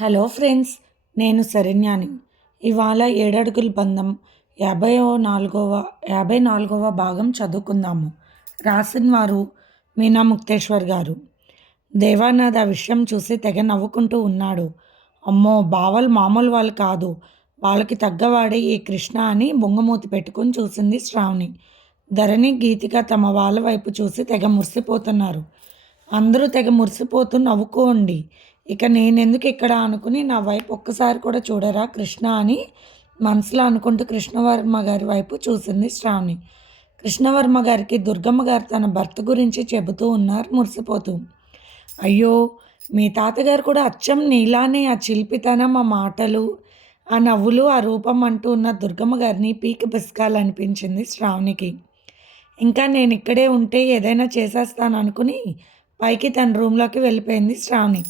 Hello friends నేను శరణ్యాని. ఇవాళ ఏడడుగుల బంధం యాభైవ నాలుగవ యాభై నాలుగవ భాగం చదువుకుందాము. రాసిన వారు మీనా ముక్తేశ్వర్ గారు. దేవానాథ్ ఆ విషయం చూసి తెగ నవ్వుకుంటూ ఉన్నాడు. అమ్మో బావలు మామూలు వాళ్ళు కాదు. వాళ్ళకి తగ్గవాడే ఈ కృష్ణ అని బొంగమూతి పెట్టుకుని చూసింది శ్రావణి. ధరణి గీతిక తమ వాళ్ళ వైపు చూసి తెగ మురిసిపోతున్నారు. అందరూ తెగ మురిసిపోతూ నవ్వుకోండి. ఇక నేనెందుకు ఇక్కడ అనుకుని నా వైపు ఒక్కసారి కూడా చూడరా కృష్ణ అని మనసులో అనుకుంటూ కృష్ణవర్మ గారి వైపు చూసింది శ్రావణి. కృష్ణవర్మ గారికి దుర్గమ్మ గారు తన భర్త గురించి చెబుతూ ఉన్నారు మురిసిపోతూ. అయ్యో మీ తాతగారు కూడా అచ్చం నీలానే ఆ చిలిపితనం ఆ మాటలు ఆ నవ్వులు ఆ రూపం అంటూ ఉన్న దుర్గమ్మ గారిని పీక పిసకాలనిపించింది శ్రావణికి. ఇంకా నేను ఇక్కడే ఉంటే ఏదైనా చేసేస్తాను అనుకుని పైకి తన రూమ్లోకి వెళ్ళిపోయింది శ్రావణి.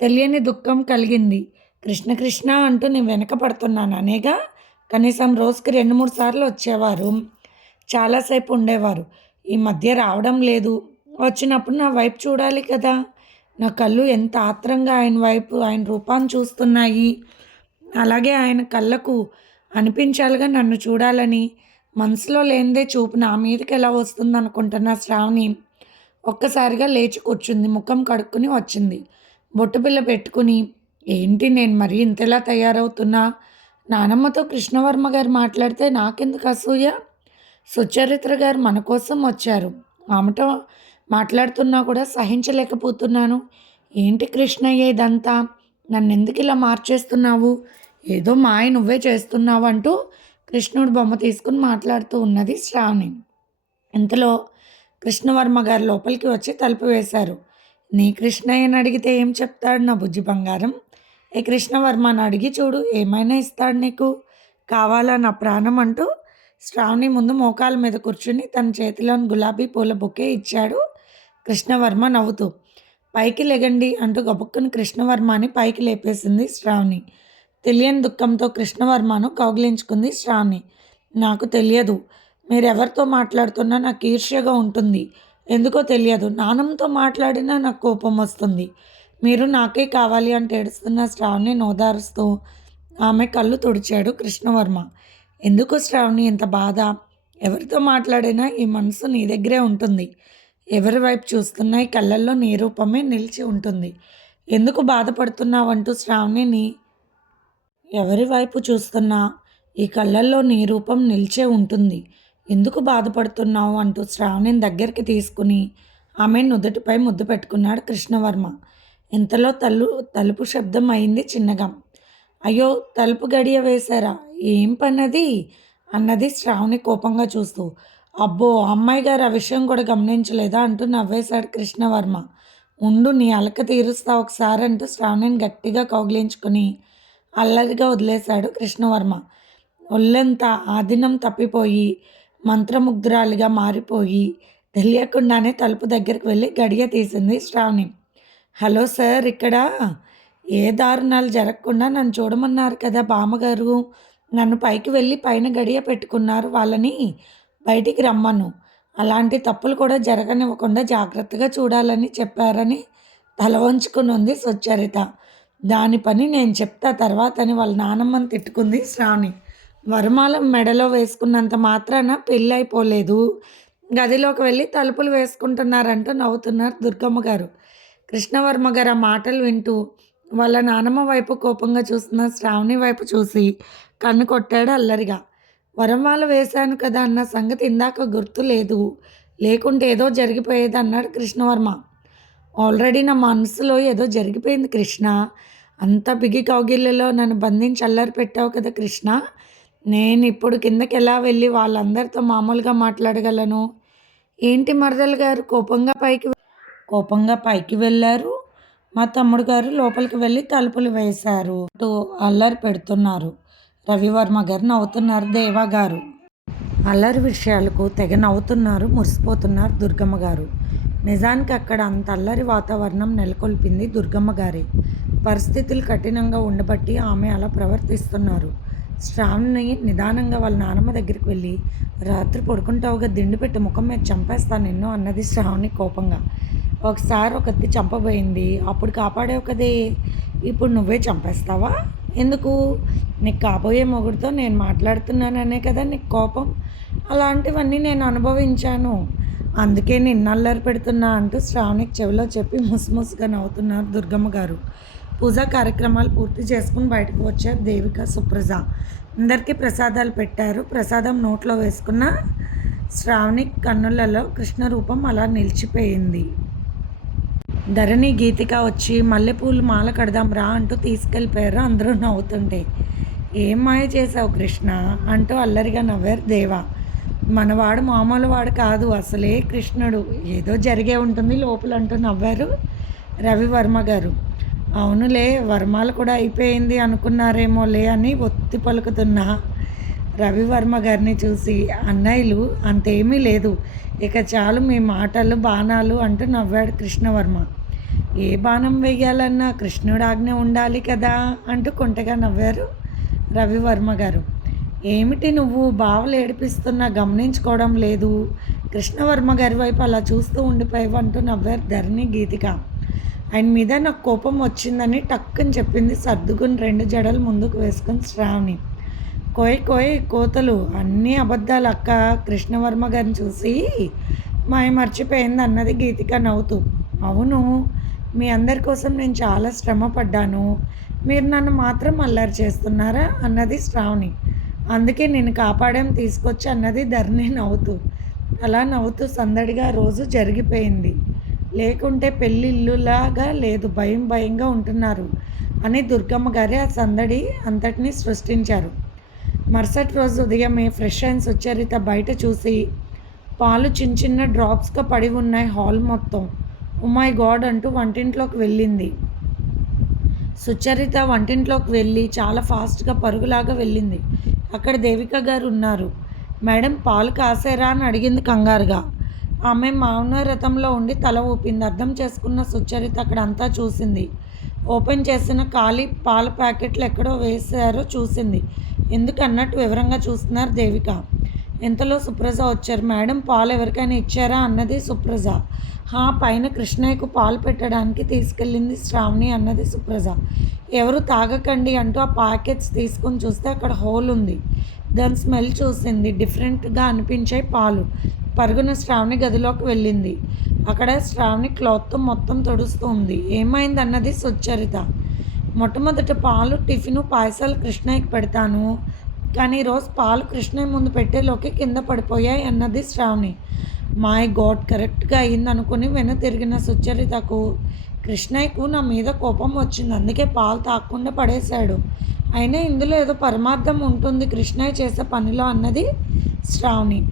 తెలియని దుఃఖం కలిగింది. కృష్ణ కృష్ణ అంటూ నేను వెనక పడుతున్నాను అనేగా కనీసం రోజుకి రెండు మూడు సార్లు వచ్చేవారు. చాలాసేపు ఉండేవారు. ఈ మధ్య రావడం లేదు. వచ్చినప్పుడు నా వైపు చూడాలి కదా. నా కళ్ళు ఎంత ఆత్రంగా ఆయన వైపు ఆయన రూపాన్ని చూస్తున్నాయి. అలాగే ఆయన కళ్ళకు అనిపించాలిగా నన్ను చూడాలని. మనసులో లేనిదే చూపు నా మీదకి ఎలా వస్తుంది అనుకుంటున్న శ్రావణి ఒక్కసారిగా లేచి కూర్చుంది. ముఖం కడుక్కుని వచ్చింది. బొట్టుపిల్ల పెట్టుకుని ఏంటి నేను మరీ ఇంతలా తయారవుతున్నా? నానమ్మతో కృష్ణవర్మ గారు మాట్లాడితే నాకెందుకు అసూయ? సుచరిత్ర గారు మన కోసం వచ్చారు. ఆమెతో మాట్లాడుతున్నా కూడా సహించలేకపోతున్నాను. ఏంటి కృష్ణయ్య ఇదంతా? నన్ను ఎందుకు ఇలా మార్చేస్తున్నావు? ఏదో మాయ నువ్వే చేస్తున్నావు అంటూ కృష్ణుడు బొమ్మ తీసుకుని మాట్లాడుతూ ఉన్నది శ్రావణి. ఇంతలో కృష్ణవర్మ గారు లోపలికి వచ్చి తలుపు వేశారు. నీ కృష్ణయ్యని అడిగితే ఏం చెప్తాడు నా బుజ్జి బంగారం? ఏ కృష్ణవర్మని అడిగి చూడు ఏమైనా ఇస్తాడు నీకు? కావాలా నా ప్రాణం అంటూ శ్రావణి ముందు మోకాల మీద కూర్చుని తన చేతిలోని గులాబీ పూల బొకే ఇచ్చాడు కృష్ణవర్మ నవ్వుతూ. పైకి లెగండి అంటూ గబుక్కుని కృష్ణవర్మని పైకి లేపేసింది శ్రావణి. తెలియని దుఃఖంతో కృష్ణవర్మను కౌగిలించుకుంది శ్రావణి. నాకు తెలియదు. మీరెవరితో మాట్లాడుతున్నా నాకు ఈర్ష్యగా ఉంటుంది. ఎందుకో తెలియదు. నానంతో మాట్లాడినా నాకు కోపం వస్తుంది. మీరు నాకే కావాలి అంటే ఏడుస్తున్న శ్రావణి నోదారుస్తూ ఆమె కళ్ళు తుడిచాడు కృష్ణవర్మ. ఎందుకు శ్రావణి ఇంత బాధ? ఎవరితో మాట్లాడినా ఈ మనసు నీ దగ్గరే ఉంటుంది. ఎవరి వైపు చూస్తున్నా ఈ కళ్ళల్లో నీ రూపమే నిలిచి ఉంటుంది. ఎందుకు బాధపడుతున్నావంటూ శ్రావణిని ఎవరి వైపు చూస్తున్నా ఈ కళ్ళల్లో నీ రూపం నిలిచే ఉంటుంది. ఎందుకు బాధపడుతున్నావు అంటూ శ్రావణిని దగ్గరికి తీసుకుని ఆమె నుదుటిపై ముద్దు పెట్టుకున్నాడు కృష్ణవర్మ. ఇంతలో తలు తలుపు శబ్దం అయింది చిన్నగా. అయ్యో తలుపు గడియ వేశారా? ఏం పన్నది అన్నది శ్రావణి కోపంగా చూస్తూ. అబ్బో అమ్మాయి గారు ఆ విషయం కూడా గమనించలేదా అంటూ నవ్వేశాడు కృష్ణవర్మ. ఉండు నీ అలక తీరుస్తా ఒకసారి అంటూ శ్రావణిని గట్టిగా కౌగిలించుకుని అల్లరిగా వదిలేశాడు కృష్ణవర్మ. ఒళ్ళంతా ఆదినం తప్పిపోయి మంత్రముగ్ధురాలిగా మారిపోయి తెలియకుండానే తలుపు దగ్గరికి వెళ్ళి గడియ తీసింది శ్రావణి. హలో సార్ ఇక్కడ ఏ దారుణాలు జరగకుండా నన్ను చూడమన్నారు కదా బామ్మగారు. నన్ను పైకి వెళ్ళి పైన గడియ పెట్టుకున్నారు వాళ్ళని బయటికి రమ్మను. అలాంటి తప్పులు కూడా జరగనివ్వకుండా జాగ్రత్తగా చూడాలని చెప్పారని తల వంచుకుని ఉంది సుచరిత దాని పని నేను చెప్తా తర్వాత అని వాళ్ళ నానమ్మని తిట్టుకుంది శ్రావణి. వరమాల మెడలో వేసుకున్నంత మాత్రాన పెళ్ళి అయిపోలేదు గదిలోకి వెళ్ళి తలుపులు వేసుకుంటున్నారంటూ నవ్వుతున్నారు దుర్గమ్మ గారు. కృష్ణవర్మ గారు ఆ మాటలు వింటూ వాళ్ళ నానమ్మ వైపు కోపంగా చూస్తున్న శ్రావణి వైపు చూసి కన్ను కొట్టాడు అల్లరిగా. వరమాల వేశాను కదా అన్న సంగతి ఇందాక గుర్తు లేదు. లేకుంటే ఏదో జరిగిపోయేది అన్నాడు కృష్ణవర్మ. ఆల్రెడీ నా మనసులో ఏదో జరిగిపోయింది కృష్ణ. అంత బిగి కౌగిళ్ళలో నన్ను బంధించి అల్లరి పెట్టావు కదా కృష్ణ. నేను ఇప్పుడు కిందకి ఎలా వెళ్ళి వాళ్ళందరితో మామూలుగా మాట్లాడగలను? ఏంటి మరదలు గారు? కోపంగా పైకి కోపంగా పైకి వెళ్ళారు. మా తమ్ముడు గారు లోపలికి వెళ్ళి తలుపులు వేశారు. అటు అల్లరి పెడుతున్నారు. రవివర్మ గారు నవ్వుతున్నారు. దేవా గారు అల్లరి విషయాలకు తెగ నవ్వుతున్నారు. మురిసిపోతున్నారు దుర్గమ్మ గారు. నిజానికి అక్కడ అంత అల్లరి వాతావరణం నెలకొల్పింది దుర్గమ్మ గారే. పరిస్థితులు కఠినంగా ఉండబట్టి ఆమె అలా ప్రవర్తిస్తున్నారు. శ్రావణి నిదానంగా వాళ్ళ నానమ్మ దగ్గరికి వెళ్ళి రాత్రి పడుకుంటావుగా దిండు పెట్టి ముఖం మీద చంపేస్తాను నిన్ను అన్నది శ్రావణి కోపంగా. ఒకసారి ఒకటి చంపబోయింది అప్పుడు కాపాడావు కదే ఇప్పుడు నువ్వే చంపేస్తావా? ఎందుకు? నీకు కాబోయే మొగుడితో నేను మాట్లాడుతున్నాననే కదా నీకు కోపం? అలాంటివన్నీ నేను అనుభవించాను. అందుకే నిన్ను అల్లరి పెడుతున్నా అంటూ శ్రావణికి చెవిలో చెప్పి ముసుముసుగా నవ్వుతున్నారు దుర్గమ్మ గారు. పూజా కార్యక్రమాలు పూర్తి చేసుకుని బయటకు వచ్చారు దేవిక సుప్రజ. అందరికీ ప్రసాదాలు పెట్టారు. ప్రసాదం నోట్లో వేసుకున్న శ్రావణి కన్నులలో కృష్ణ రూపం అలా నిలిచిపోయింది. ధరణి గీతిక వచ్చి మల్లెపూలు మాల కడదాం రా అంటూ తీసుకెళ్ళిపోయారు అందరూ నవ్వుతుంటే. ఏం మాయ చేసావు కృష్ణ? అంటూ అల్లరిగా నవ్వారు దేవా. మనవాడు మామూలు వాడు కాదు అసలే కృష్ణుడు. ఏదో జరిగే ఉంటుంది లోపల అంటూ నవ్వారు రవివర్మ గారు. అవునులే వర్మాలు కూడా అయిపోయింది అనుకున్నారేమోలే అని ఒత్తి పలుకుతున్నా రవివర్మ గారిని చూసి అన్నయ్యలు అంతేమీ లేదు. ఇక చాలు మీ మాటలు బాణాలు అంటూ నవ్వాడు కృష్ణవర్మ. ఏ బాణం వేయాలన్నా కృష్ణుడు ఆజ్ఞ ఉండాలి కదా అంటూ కొంటగా నవ్వారు రవివర్మ గారు. ఏమిటి నువ్వు బావలు ఏడిపిస్తున్నా గమనించుకోవడం లేదు. కృష్ణవర్మ గారి వైపు అలా చూస్తూ ఉండిపోయావు అంటూ నవ్వారు ధరణి గీతిక. ఆయన మీద నాకు కోపం వచ్చిందని టక్కుని చెప్పింది సర్దుకుని రెండు జడలు ముందుకు వేసుకుని శ్రావణి. కోయ్ కోయ్ కోతలు అన్నీ అబద్ధాలు అక్క. కృష్ణవర్మ గారిని చూసి మాయ మర్చిపోయింది అన్నది గీతిక నవ్వుతూ. అవును మీ అందరి కోసం నేను చాలా శ్రమ పడ్డాను. మీరు నన్ను మాత్రం అల్లరి చేస్తున్నారా? అన్నది శ్రావణి. అందుకే నేను కాపాడాం తీసుకొచ్చి అన్నది ధరణి నవ్వుతూ. అలా నవ్వుతూ సందడిగా రోజు జరిగిపోయింది. లేకుంటే పెళ్ళిళ్ళులాగా లేదు భయం భయంగా ఉంటున్నారు అని దుర్గమ్మ గారి ఆ సందడి అంతటినీ సృష్టించారు. మరుసటి రోజు ఉదయమే ఫ్రెష్ అయిన సుచరిత బయట చూసి పాలు చిన్న చిన్న డ్రాప్స్గా పడి ఉన్నాయి హాల్ మొత్తం. ఉమాయ్ గాడ్ అంటూ వంటింట్లోకి వెళ్ళింది. సుచరిత వంటింట్లోకి వెళ్ళి చాలా ఫాస్ట్గా పరుగులాగా వెళ్ళింది. అక్కడ దేవిక గారు ఉన్నారు. మేడం పాలు కాసేరా? అని అడిగింది కంగారుగా. ఆమె మౌన రథంలో ఉండి తల ఊపింది. అర్థం చేసుకున్న సుచరిత అక్కడ అంతా చూసింది. ఓపెన్ చేసిన ఖాళీ పాల ప్యాకెట్లు ఎక్కడో వేశారో చూసింది. ఎందుకు అన్నట్టు వివరంగా చూస్తున్నారు దేవిక. ఇంతలో సుప్రజ వచ్చారు? మేడం పాలు ఎవరికైనా ఇచ్చారా? అన్నది సుప్రజ. హా పైన కృష్ణయ్యకు పాలు పెట్టడానికి తీసుకెళ్ళింది శ్రావణి అన్నది సుప్రజ. ఎవరు తాగకండి అంటూ ఆ ప్యాకెట్స్ తీసుకొని చూస్తే అక్కడ హోల్ ఉంది. దాని స్మెల్ చూసింది. డిఫరెంట్గా అనిపించే పాలు. పరుగున శ్రావణి గదిలోకి వెళ్ళింది. అక్కడ శ్రావణి క్లాత్తో మొత్తం తుడుస్తూ ఉంది ఏమైంది అన్నది సుచరిత. మొట్టమొదట పాలు టిఫిన్ పాయసాలు కృష్ణయ్యకి పెడతాను. కానీ ఈరోజు పాలు కృష్ణయ్య ముందు పెట్టేలోకి కింద పడిపోయాయి అన్నది శ్రావణి. మై గాడ్ కరెక్ట్గా అయింది అనుకుని వెను తిరిగిన సుచరితకు కృష్ణయ్యకు నా మీద కోపం వచ్చింది. అందుకే పాలు తాగకుండా పడేశాడు. అయినా ఇందులో ఏదో పరమార్థం ఉంటుంది కృష్ణయ్య చేసే పనిలో అన్నది శ్రావణి.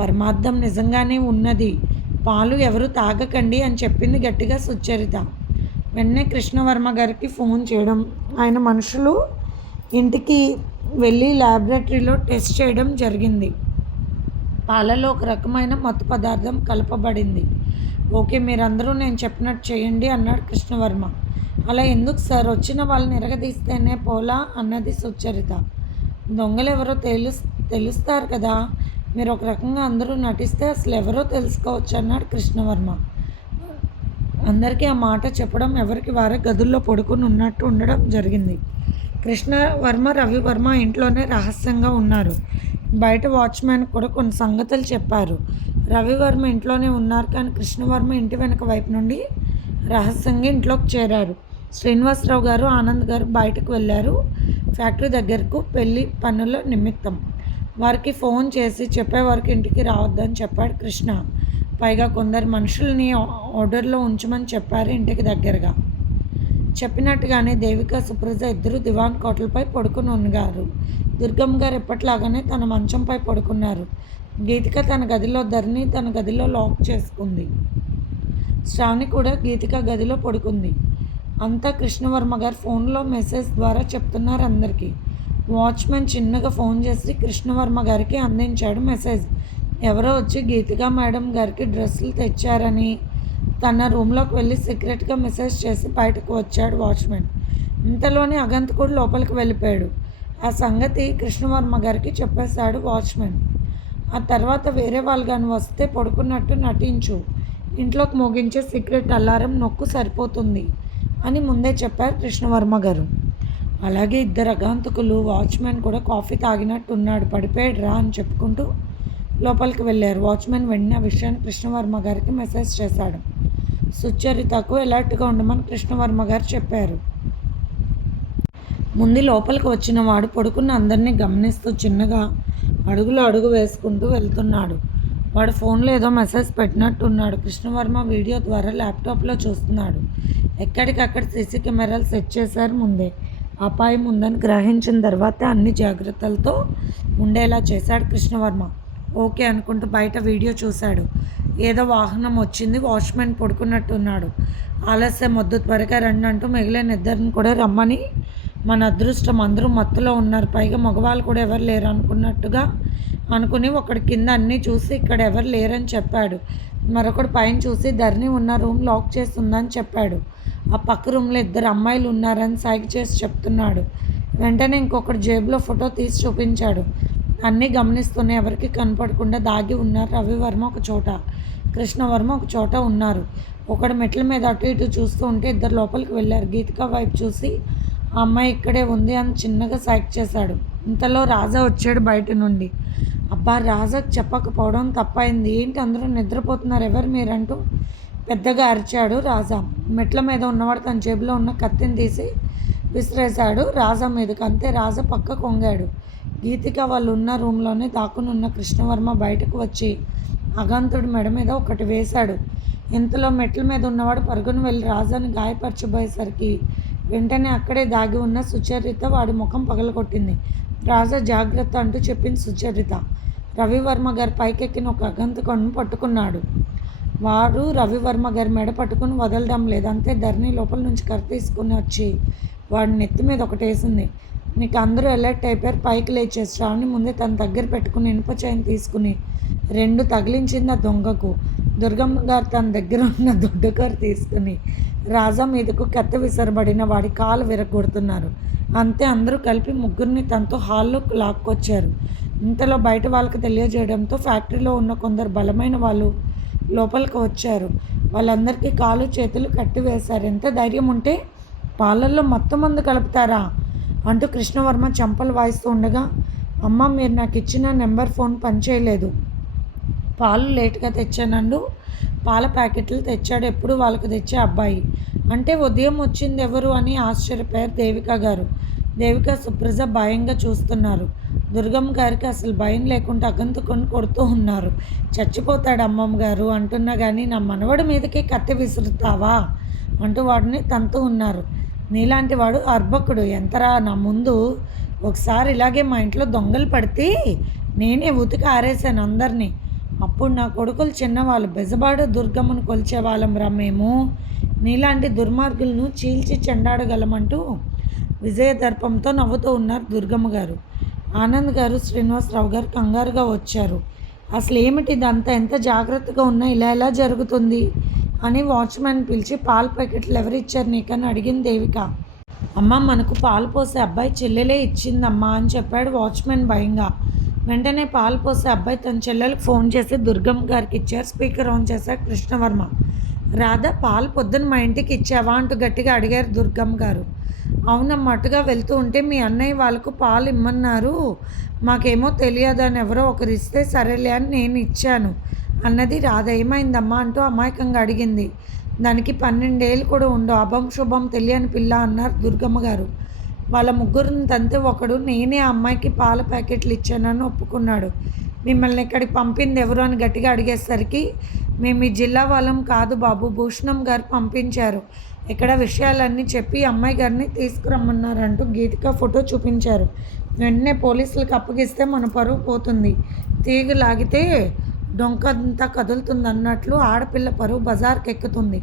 పరమార్థం నిజంగానే ఉన్నది. పాలు ఎవరు తాగకండి అని చెప్పింది గట్టిగా సుచరిత. వెంటనే కృష్ణవర్మ గారికి ఫోన్ చేయడం ఆయన మనుషులు ఇంటికి వెళ్ళి ల్యాబొరేటరీలో టెస్ట్ చేయడం జరిగింది. పాలలో ఒక రకమైన మత్తు పదార్థం కలపబడింది. ఓకే మీరందరూ నేను చెప్పినట్టు చేయండి అన్నాడు కృష్ణవర్మ. అలా ఎందుకు సార్? వచ్చిన వాళ్ళని ఎరగదీస్తేనే పోలా అన్నది సుచరిత. దొంగలు ఎవరో తెలుసు తెలుస్తారు కదా. మీరు ఒక రకంగా అందరూ నటిస్తే అసలు ఎవరో తెలుసుకోవచ్చు అన్నాడు కృష్ణవర్మ. అందరికీ ఆ మాట చెప్పడం ఎవరికి వారే గదుల్లో పడుకుని ఉన్నట్టు ఉండడం జరిగింది. కృష్ణవర్మ రవివర్మ ఇంట్లోనే రహస్యంగా ఉన్నారు. బయట వాచ్మ్యాన్ కూడా కొన్ని సంగతులు చెప్పారు. రవివర్మ ఇంట్లోనే ఉన్నారు కానీ కృష్ణవర్మ ఇంటి వెనుక వైపు నుండి రహస్యంగా ఇంట్లోకి చేరారు. శ్రీనివాసరావు గారు ఆనంద్ గారు బయటకు వెళ్ళారు ఫ్యాక్టరీ దగ్గరకు పెళ్ళి పనుల నిమిత్తం. వారికి ఫోన్ చేసి చెప్పే వారికి ఇంటికి రావద్దని చెప్పాడు కృష్ణ. పైగా కొందరు మనుషుల్ని ఆర్డర్లో ఉంచమని చెప్పారు ఇంటికి దగ్గరగా. చెప్పినట్టుగానే దేవిక సుప్రజ ఇద్దరు దివాన్ కోటలపై పడుకుని ఉన్నారు దుర్గమ్మ గారు ఎప్పట్లాగానే తన మంచంపై పడుకున్నారు. గీతిక తన గదిలో ధరణి తన గదిలో లాక్ చేసుకుంది. శ్రావణి కూడా గీతిక గదిలో పడుకుంది. అంతా కృష్ణవర్మ గారు ఫోన్లో మెసేజ్ ద్వారా చెప్తున్నారు అందరికీ. వాచ్మెన్ చిన్నగా ఫోన్ చేసి కృష్ణవర్మ గారికి అందించాడు మెసేజ్. ఎవరో వచ్చి గీతిక మేడం గారికి డ్రెస్సులు తెచ్చారని తన రూమ్లోకి వెళ్ళి సీక్రెట్గా మెసేజ్ చేసి బయటకు వచ్చాడు వాచ్మెన్. ఇంతలోనే అగంతకుడు లోపలికి వెళ్ళిపోయాడు. ఆ సంగతి కృష్ణవర్మ గారికి చెప్పేశాడు వాచ్మెన్. ఆ తర్వాత వేరే వాళ్ళు కానీ వస్తే పడుకున్నట్టు నటించు. ఇంట్లోకి మోగించే సీక్రెట్ అలారం నొక్కు సరిపోతుంది అని ముందే చెప్పారు కృష్ణవర్మ గారు. అలాగే ఇద్దరు అగాంతకులు వాచ్మెన్ కూడా కాఫీ తాగినట్టున్నాడు. పడిపోయాడు రా అని చెప్పుకుంటూ లోపలికి వెళ్ళారు. వాచ్మెన్ వెంటనే ఆ విషయాన్ని కృష్ణవర్మ గారికి మెసేజ్ చేశాడు. సుచరితకు ఎలర్ట్గా ఉండమని కృష్ణవర్మ గారు చెప్పారు. ముందు లోపలికి వచ్చిన వాడు పడుకున్న అందరినీ గమనిస్తూ చిన్నగా అడుగులు అడుగు వేసుకుంటూ వెళ్తున్నాడు. వాడు ఫోన్లో ఏదో మెసేజ్ పెట్టినట్టున్నాడు. కృష్ణవర్మ వీడియో ద్వారా ల్యాప్టాప్లో చూస్తున్నాడు. ఎక్కడికక్కడ సీసీ కెమెరాలు సెట్ చేశారు ముందే. అపాయం ఉందని గ్రహించిన తర్వాత అన్ని జాగ్రత్తలతో ఉండేలా చేశాడు కృష్ణవర్మ. ఓకే అనుకుంటూ బయట వీడియో చూశాడు. ఏదో వాహనం వచ్చింది వాచ్మెన్ పడుకున్నట్టున్నాడు. ఆలస్యం వద్దు త్వరగా రండి అంటూ మిగిలిన ఇద్దరిని కూడా రమ్మని మన అదృష్టం. అందరూ మత్తులో ఉన్నారు. పైగా మగవాళ్ళు కూడా ఎవరు లేరు అనుకున్నట్టుగా అనుకుని ఒకటి కింద అన్నీ చూసి ఇక్కడ ఎవరు లేరని చెప్పాడు. మరొకడు పైన చూసి ధరణి ఉన్న రూమ్ లాక్ చేస్తుందని చెప్పాడు. ఆ పక్క రూమ్లో ఇద్దరు అమ్మాయిలు ఉన్నారని సైక్ చేసి చెప్తున్నాడు. వెంటనే ఇంకొకటి జేబులో ఫోటో తీసి చూపించాడు. అన్నీ గమనిస్తూనే ఎవరికి కనపడకుండా దాగి ఉన్నారు రవివర్మ ఒక చోట కృష్ణవర్మ ఒక చోట ఉన్నారు. ఒకడు మెట్ల మీద అటు ఇటు చూస్తూ ఉంటే ఇద్దరు లోపలికి వెళ్ళారు. గీతిక వైపు చూసి ఆ అమ్మాయి ఇక్కడే ఉంది అని చిన్నగా సైక్ చేశాడు. ఇంతలో రాజా వచ్చాడు బయట నుండి. అబ్బా రాజాకు చెప్పకపోవడం తప్పైంది. ఏంటి అందరూ నిద్రపోతున్నారు? ఎవరు మీరంటూ పెద్దగా అరిచాడు రాజా. మెట్ల మీద ఉన్నవాడు తన జేబులో ఉన్న కత్తిని తీసి విసిరేశాడు రాజా మీదకి. అంతే రాజా పక్క కొంగాడు. గీతిక వాళ్ళు ఉన్న రూమ్లోనే దాక్కునున్న కృష్ణవర్మ బయటకు వచ్చి అగంతుడి మెడ మీద ఒకటి వేశాడు. ఇంతలో మెట్ల మీద ఉన్నవాడు పరుగును వెళ్ళి రాజాని గాయపరచబోయేసరికి వెంటనే అక్కడే దాగి ఉన్న సుచరిత వాడి ముఖం పగలగొట్టింది. రాజా జాగ్రత్త అంటూ చెప్పింది సుచరిత. రవివర్మ గారు పైకెక్కిన ఒక అగంతకుడిని పట్టుకున్నాడు. వాడు రవివర్మ గారి మెడ పట్టుకుని వదలడం లేదు. అంతే ధరణి లోపల నుంచి కర్ర తీసుకుని వచ్చి వాడి నెత్తి మీద ఒకటి వేసింది. నీకు అందరూ అలర్ట్ అయిపోయారు. పైకి లేచే శ్రావణి ముందే తన దగ్గర పెట్టుకుని ఇనుప చైన్ తీసుకుని రెండు తగిలించింది ఆ దొంగకు. దుర్గమ్మ గారు తన దగ్గర ఉన్న దొడ్డకారు తీసుకుని రాజా మీదకు కత్తి విసరబడిన వాడి కాలు విరగొడుతున్నారు. అంతే అందరూ కలిపి ముగ్గురిని తనతో హాల్లో లాక్కొచ్చారు. ఇంతలో బయట వాళ్ళకి తెలియజేయడంతో ఫ్యాక్టరీలో ఉన్న కొందరు బలమైన వాళ్ళు లోపలికి వచ్చారు. వాళ్ళందరికీ కాలు చేతులు కట్టి వేశారు. ఎంత ధైర్యం ఉంటే పాలల్లో మొత్తం మందు కలుపుతారా? అంటూ కృష్ణవర్మ చంపలు వాయిస్తూ ఉండగా అమ్మ మీరు నాకు ఇచ్చిన నెంబర్ ఫోన్ పనిచేయలేదు. పాలు లేట్గా తెచ్చానండు. పాల ప్యాకెట్లు తెచ్చాడు ఎప్పుడు వాళ్ళకి తెచ్చే అబ్బాయి. అంటే ఉదయం వచ్చింది ఎవరు అని ఆశ్చర్యపోయారు దేవిక గారు. దేవిక సుప్రజ భయంగా చూస్తున్నారు. దుర్గమ్మ గారికి అసలు భయం లేకుండా అగంతుకొని కొడుతూ ఉన్నారు. చచ్చిపోతాడు అమ్మమ్మ గారు అంటున్నా కానీ నా మనవడి మీదకి కత్తి విసురుతావా? అంటూ వాడిని తంతూ ఉన్నారు. నీలాంటి వాడు అర్భకుడు. ఎంతరా నా ముందు ఒకసారి ఇలాగే మా ఇంట్లో దొంగలు పడితే నేనే ఉతికి ఆరేసాను అందరినీ. అప్పుడు నా కొడుకులు చిన్నవాళ్ళు బెజబాడు దుర్గమ్మను కొలిచే వాళ్ళంరా మేము. నీలాంటి దుర్మార్గులను చీల్చి చెండాడగలమంటూ విజయదర్పంతో నవ్వుతూ ఉన్నారు దుర్గమ్మ గారు. ఆనంద్ గారు శ్రీనివాసరావు గారు కంగారుగా వచ్చారు. అసలు ఏమిటి ఇదంతా ఎంత జాగ్రత్తగా ఉన్నా ఇలా ఎలా జరుగుతుంది? అని వాచ్మెన్ పిలిచి పాల ప్యాకెట్లు ఎవరిచ్చారు నీకని అడిగింది దేవిక. అమ్మ మనకు పాలు పోసే అబ్బాయి చెల్లెలే ఇచ్చిందమ్మా అని చెప్పాడు వాచ్మెన్ భయంగా. వెంటనే పాలు పోసే అబ్బాయి తన చెల్లెలకు ఫోన్ చేసి దుర్గమ్మ గారికి ఇచ్చారు స్పీకర్ ఆన్ చేశారు కృష్ణవర్మ. రాధా పాలు పొద్దున్న మా ఇంటికి ఇచ్చావా అంటూ గట్టిగా అడిగారు దుర్గమ్మ గారు. అవునమ్మా అటుగా వెళ్తూ ఉంటే మీ అన్నయ్య వాళ్ళకు పాలు ఇమ్మన్నారు. మాకేమో తెలియదని ఎవరో ఒకరు ఇస్తే సరేలే అని నేను ఇచ్చాను. అన్నది రాధ ఏమైందమ్మా అంటూ అమాయకంగా అడిగింది. దానికి పన్నెండేళ్ళు కూడా ఉండవు అభం శుభం తెలియని పిల్ల అన్నారు దుర్గమ్మ గారు. వాళ్ళ ముగ్గురిని తంతే ఒకడు నేనే ఆ అమ్మాయికి పాల ప్యాకెట్లు ఇచ్చానని ఒప్పుకున్నాడు. మిమ్మల్ని ఇక్కడికి పంపింది ఎవరు అని గట్టిగా అడిగేసరికి మేము ఈ జిల్లా వాళ్ళం కాదు బాబు భూషణం గారు పంపించారు. ఇక్కడ విషయాలన్నీ చెప్పి అమ్మాయి గారిని తీసుకురమ్మన్నారంటూ గీతిక ఫోటో చూపించారు. వెంటనే పోలీసులకు అప్పగిస్తే మన పరువు పోతుంది. తీగ లాగితే డొంకంతా కదులుతుంది అన్నట్లు ఆడపిల్ల పరువు బజార్కి ఎక్కుతుంది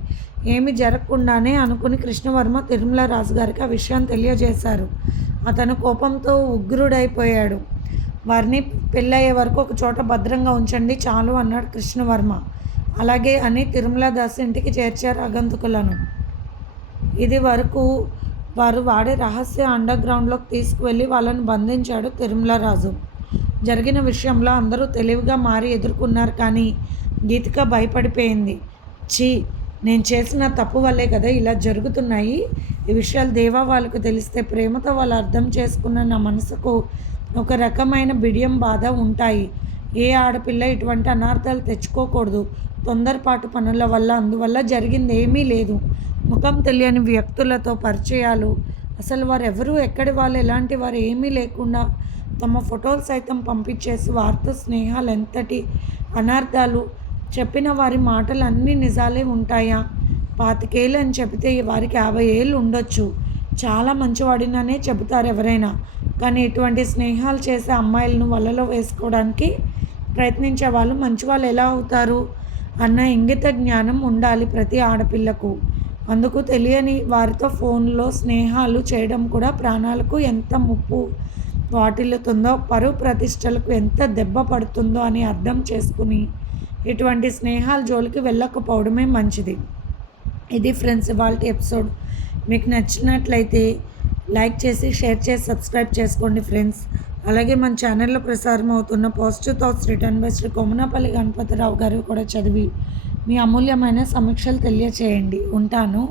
ఏమి జరగకుండానే అనుకుని కృష్ణవర్మ తిరుమల రాజు గారికి ఆ విషయం తెలియజేశారు. అతను కోపంతో ఉగ్రుడైపోయాడు. వారిని పెళ్ళయ్యే వరకు ఒక చోట భద్రంగా ఉంచండి చాలు అన్నాడు కృష్ణవర్మ. అలాగే అని తిరుమల దాస్ ఇంటికి చేర్చారు అగంతుకులను. ఇది వరకు వారు వాడే రహస్య అండర్ గ్రౌండ్లోకి తీసుకువెళ్ళి వాళ్ళని బంధించాడు తిరుమల రాజు. జరిగిన విషయంలో అందరూ తెలివిగా మారి ఎదుర్కొన్నారు కానీ గీతిక భయపడిపోయింది. ఛీ నేను చేసిన తప్పు వల్లే కదా ఇలా జరుగుతున్నాయి. ఈ విషయాలు దేవా వాళ్ళకు తెలిస్తే ప్రేమతో వాళ్ళు అర్థం చేసుకున్న నా మనసుకు ఒక రకమైన బిడియం బాధ ఉంటాయి. ఏ ఆడపిల్ల ఇటువంటి అనార్థాలు తెచ్చుకోకూడదు. తొందరపాటు పనుల వల్ల అందువల్ల జరిగింది ఏమీ లేదు. ముఖం తెలియని వ్యక్తులతో పరిచయాలు. అసలు వారు ఎవరు ఎక్కడి వాళ్ళు ఎలాంటి వారు ఏమీ లేకుండా తమ ఫోటోలు సైతం పంపించేసి వారితో స్నేహాలు ఎంతటి అనార్థాలు చెప్పిన వారి మాటలు అన్నీ నిజాలే ఉంటాయా? పాతికేళ్ళు అని చెబితే వారికి యాభై ఏళ్ళు ఉండొచ్చు. చాలా మంచివాడిననే చెబుతారు ఎవరైనా కానీ ఇటువంటి స్నేహాలు చేసే అమ్మాయిలను వలలో వేసుకోవడానికి ప్రయత్నించే వాళ్ళు మంచి వాళ్ళు ఎలా అవుతారు? అన్న ఇంగిత జ్ఞానం ఉండాలి ప్రతి ఆడపిల్లకు. అందుకు తెలియని వారితో ఫోన్లో స్నేహాలు చేయడం కూడా ప్రాణాలకు ఎంత ముప్పు? వాటిల్లుతుందో పరువు ప్రతిష్టలకు ఎంత దెబ్బ పడుతుందో అని అర్థం చేసుకుని ఇటువంటి స్నేహాల జోలికి వెళ్ళకపోవడమే మంచిది. ఇది ఫ్రెండ్స్ ఇవాళ ఎపిసోడ్. మీకు నచ్చినట్లయితే లైక్ చేసి షేర్ చేసి సబ్స్క్రైబ్ చేసుకోండి ఫ్రెండ్స్. అలాగే మన ఛానల్లో ప్రసారం అవుతున్న positive thoughts written by Shri Kommanapalli Ganapathirao garu కూడా చదివి మీ అమూల్యమైన సమీక్షలు తెలియచేయండి. ఉంటాను.